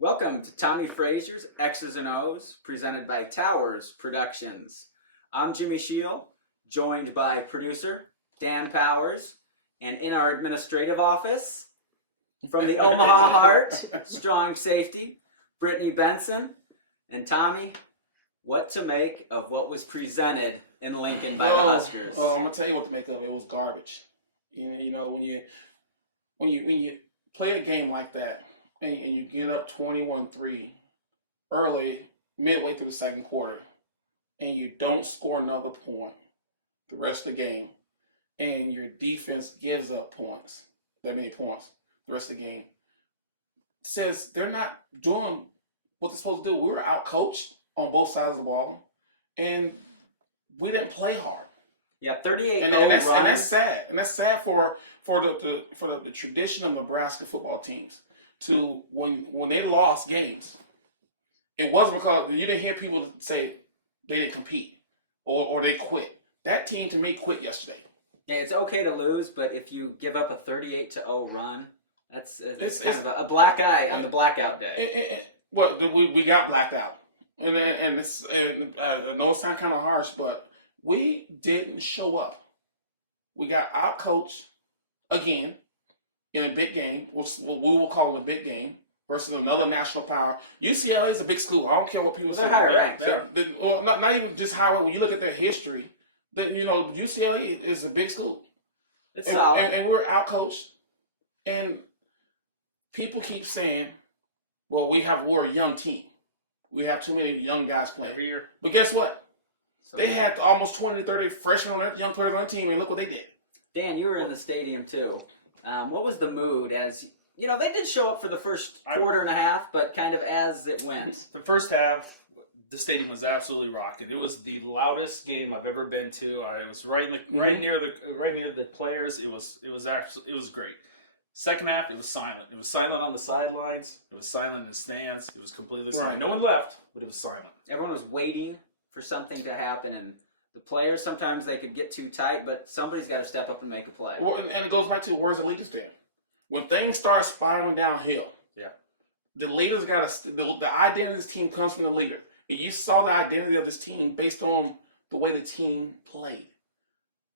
Welcome to Tommie Frazier's X's and O's, presented by Towers Productions. I'm Jimmy Scheel, joined by producer Dan Powers, and in our administrative office, from the Omaha Heart, strong safety, Brittany Benson. And Tommie, what to make of what was presented in Lincoln by the Huskers? I'm gonna tell you what to make of it. It was garbage. You know, when you play a game like that, and you get up 21-3 early, midway through the second quarter, and you don't score another point the rest of the game, and your defense gives up points, that many points, the rest of the game, says they're not doing what they're supposed to do. We were out-coached on both sides of the ball, and we didn't play hard. Yeah, 38 and that's sad. And that's sad for the tradition of Nebraska football teams. To when they lost games, it wasn't because you didn't hear people say they didn't compete or they quit. That team to me quit yesterday. Yeah, it's okay to lose, but if you give up a 38-0 run, it's kind of a black eye on the blackout day. Well, we got blacked out, and I know it sounds kind of harsh, but we didn't show up. We got out coached again. In a big game, what we will call a big game, versus another national power. UCLA is a big school. I don't care what people say. They're higher ranked. Well, not even just higher. When you look at their history, UCLA is a big school. It's solid. And we're out-coached. And people keep saying, well, we're a young team. We have too many young guys playing. Every year. But guess what? They had almost 20 to 30 freshmen young players on the team, and look what they did. Dan, you were in the stadium too. What was the mood as, they did show up for the first quarter and a half, but kind of as it went? The first half, the stadium was absolutely rocking. It was the loudest game I've ever been to. I was right near the players. It was great. Second half, it was silent. It was silent on the sidelines. It was silent in the stands. It was completely silent. Right. No one left, but it was silent. Everyone was waiting for something to happen, and the players, sometimes they could get too tight, but somebody's got to step up and make a play. Well, and it goes back to where's the leaders stand? When things start spiraling downhill, the leaders the identity of this team comes from the leader. And you saw the identity of this team based on the way the team played.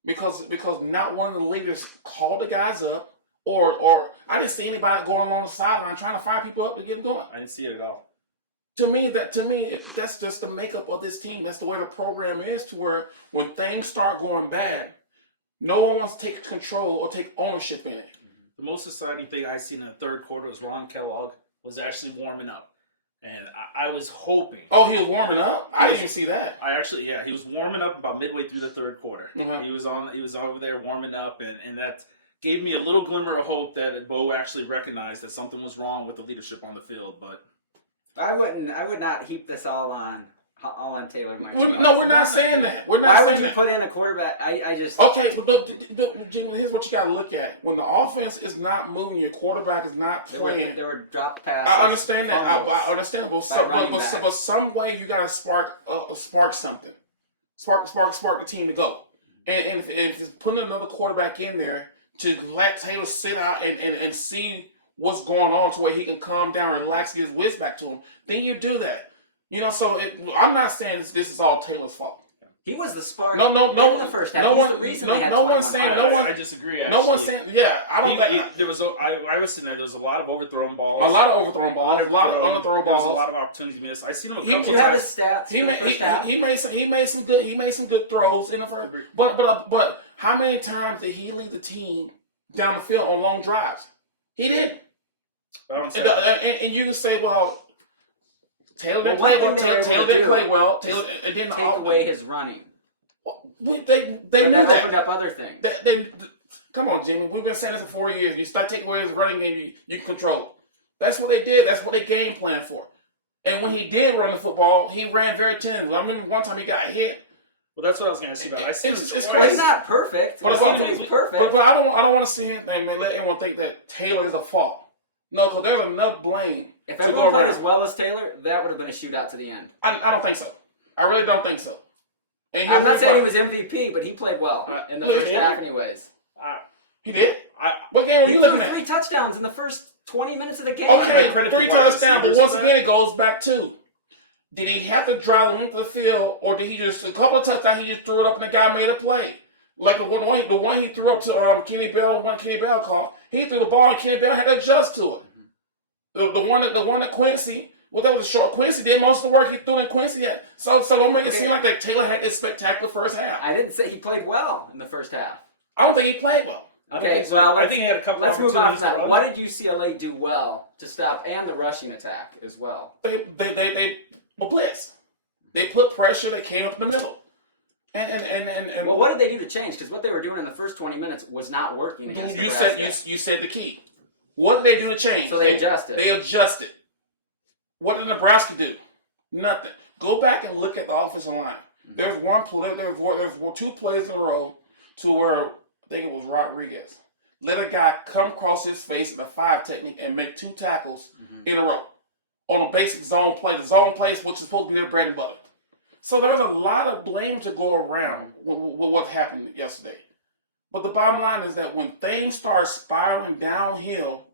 Because not one of the leaders called the guys up, or I didn't see anybody going along the sideline trying to fire people up to get them going. I didn't see it at all. To me, that's just the makeup of this team. That's the way the program is, to where when things start going bad, no one wants to take control or take ownership in it. The most exciting thing I seen in the third quarter was Ron Kellogg was actually warming up. And I was hoping. Oh, he was warming up? I didn't even see that. He was warming up about midway through the third quarter. Mm-hmm. He was over there warming up, and that gave me a little glimmer of hope that Bo actually recognized that something was wrong with the leadership on the field. But I would not heap this all on Taylor. No, we're not saying that. Why would you put in a quarterback? I just... Okay, but Jimmy, here's what you got to look at. When the offense is not moving, your quarterback is not playing. There were dropped passes. I understand that. I understand. But some way you got to spark something. Spark the team to go. And if it's putting another quarterback in there to let Taylor sit out and see what's going on to where he can calm down, relax, get his wits back to him, then you do that. I'm not saying this is all Taylor's fault. He was the spark. No. In the first half. No one's saying. I disagree. Actually. No one's saying. Yeah, I don't. I was sitting there. There was a lot of overthrown balls. A lot of overthrown balls. A lot of underthrown balls. There was a lot of opportunities missed. I seen him a couple times. You have his stats. He made some good throws in the first. But how many times did he lead the team down the field on long drives? He didn't. And you can say, well, Taylor didn't play well. Taylor didn't play well. Take away his running. They But knew that that. opened up other things. Come on, Jimmy. We've been saying this for 4 years. You start taking away his running game, you can control it. That's what they did. That's what they game planned for. And when he did run the football, he ran very tentatively. I remember one time he got hit. Well, that's what I was going to ask you about. I see It's this Well, he's not perfect. But, He's perfect. but I don't want to see anything and let anyone think that Taylor is a fault. No, because there's enough blame If to everyone go played around. as well as Taylor, that would have been a shootout to the end. I don't think so. I really don't think so. And I'm not here's saying he why. was MVP, but he played well in the Well, first yeah. half anyways. He did? What game were He you threw looking at? 3 touchdowns in the first 20 minutes of the game. Okay, credit 3 to wide touchdowns, but receivers once for again, it goes back to, did he have to drive the length of the field, or did he just, a couple of touchdowns, he just threw it up and the guy made a play? Like the one he threw up to Kenny Bell, one Kenny Bell called, he threw the ball and Kenny Bell had to adjust to it. The one that Quincy, well, that was a short. Quincy did most of the work he threw in Quincy. Had. So don't make it seem like that Taylor had this spectacular first half. I didn't say he played well in the first half. I don't think he played well. Okay, well, I think he had a couple. Let's move on opportunities to that. to run. What did UCLA do well to stop and the rushing attack as well? They were blitz. They put pressure. They came up in the middle. And Well, what did they do to change? Because what they were doing in the first 20 minutes was not working against Nebraska. you said the key. What did they do to change? So they adjusted. They adjusted. What did Nebraska do? Nothing. Go back and look at the offensive line. There's one play. There's 2 plays in a row to where I think it was Rodriguez let a guy come across his face in a 5 technique and make 2 tackles in a row on a basic zone play. The zone play is which is supposed to be their bread and butter. So there's a lot of blame to go around with what happened yesterday. But the bottom line is that when things start spiraling downhill,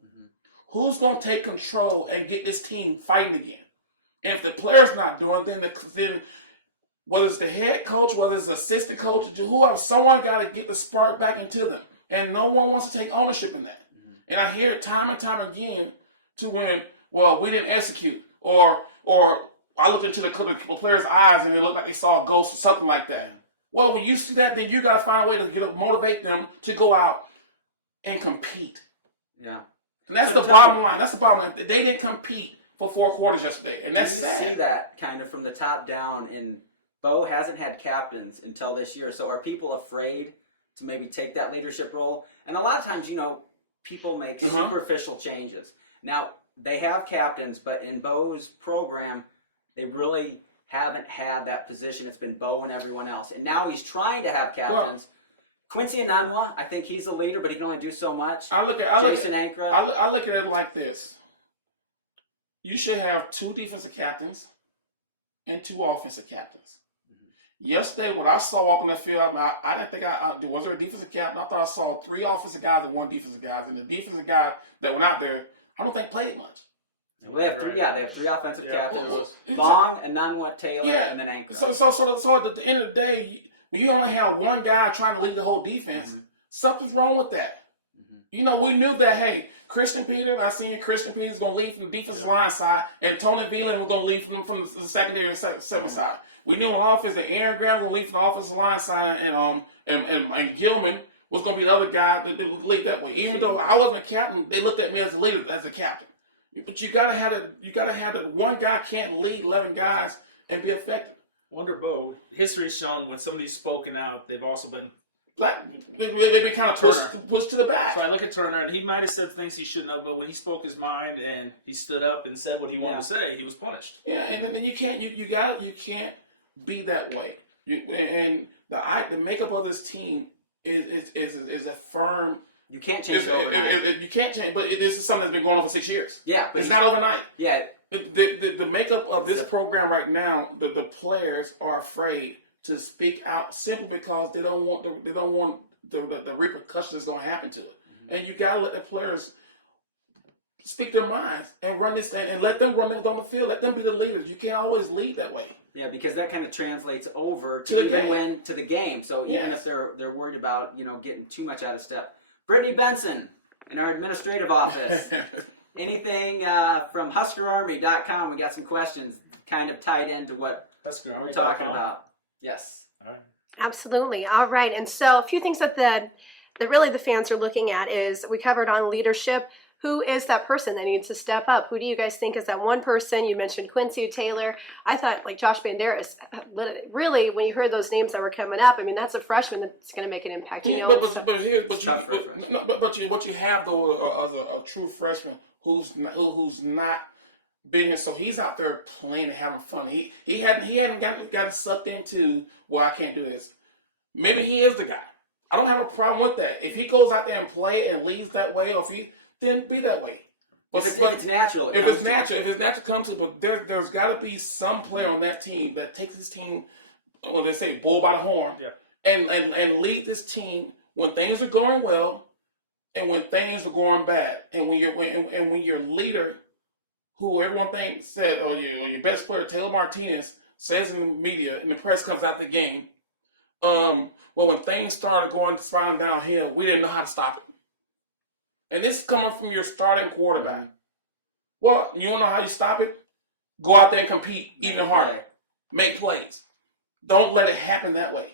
who's going to take control and get this team fighting again? And if the player's not doing it, then whether it's the head coach, whether it's the assistant coach, whoever, someone got to get the spark back into them. And no one wants to take ownership in that. And I hear it time and time again to when, well, we didn't execute. Or I looked into the player's eyes and it looked like they saw a ghost or something like that. Well, when you see that, then you got to find a way to motivate them to go out and compete. Yeah. And that's the bottom line. That's the bottom line. They didn't compete for 4 quarters yesterday. And that's you sad. see that kind of from the top down, and Bo hasn't had captains until this year. So are people afraid to maybe take that leadership role? And a lot of times, people make superficial changes. Now, they have captains, but in Bo's program, they really haven't had that position. It's been Bo and everyone else. And now he's trying to have captains. Quincy Ananwa, I think he's a leader, but he can only do so much. Jason Ankra. I look at it like this. You should have 2 defensive captains and 2 offensive captains. Yesterday, what I saw walking the field, I didn't think was there a defensive captain? I thought I saw 3 offensive guys and 1 defensive guy. And the defensive guy that went out there, I don't think played much. Well, they have 3. Yeah, they have 3 offensive captains: Long, Ananwa, Taylor, and then Ankra. So at the end of the day, when you only have 1 guy trying to lead the whole defense, something's wrong with that. We knew that. Hey, Christian Peter, I seen Christian Peter is going to lead from the defensive line side, and Tony Veland was going to lead from the secondary and seven side. We knew on offense that Aaron Graham was going to lead from the offensive line side, and Gilman was going to be the other guy that would lead that way. Even though I wasn't a captain, they looked at me as a leader, as a captain. But you gotta have that 1 guy can't lead 11 guys and be effective. Wonder, Bo, history has shown when somebody's spoken out, they've also been They've been kind of pushed to the back. So I look at Turner, and he might have said things he shouldn't have, but when he spoke his mind and he stood up and said what he wanted to say, he was punished. Yeah, and then you can't be that way. And the makeup of this team is a firm. You can't change it overnight. You can't change, but this is something that's been going on for 6 years. Yeah, but it's not overnight. Yeah, the makeup of this program right now, the players are afraid to speak out simply because they don't want the repercussions that's going to happen to it. And you got to let the players speak their minds and run this thing and let them run it on the field. Let them be the leaders. You can't always lead that way. Yeah, because that kind of translates over to even the game. So even if they're worried about getting too much out of step. Brittany Benson in our administrative office. Anything from HuskerArmy.com? We got some questions kind of tied into what we're talking about. Yes. All right. Absolutely. All right. And so a few things that the fans are looking at is we covered on leadership. Who is that person that needs to step up? Who do you guys think is that one person? You mentioned Quincy Taylor. I thought like Josh Banderas, really, when you heard those names that were coming up, I mean, that's a freshman that's going to make an impact. You know, what you have though as a true freshman who's not being so he's out there playing and having fun. He hadn't gotten sucked into, well, I can't do this. Maybe he is the guy. I don't have a problem with that. If he goes out there and play and leads that way, or if he then be that way. But if it's natural, if it's natural, comes to. But there's got to be some player on that team that takes his team, well, they say, bull by the horn, and lead this team when things are going well, and when things are going bad, and when your leader, who everyone thinks said, or your best player, Taylor Martinez, says in the media, and the press comes out the game, well, when things started spiraling downhill, we didn't know how to stop it. And this is coming from your starting quarterback. Well, you want to know how you stop it? Go out there and compete even harder. Make plays. Don't let it happen that way.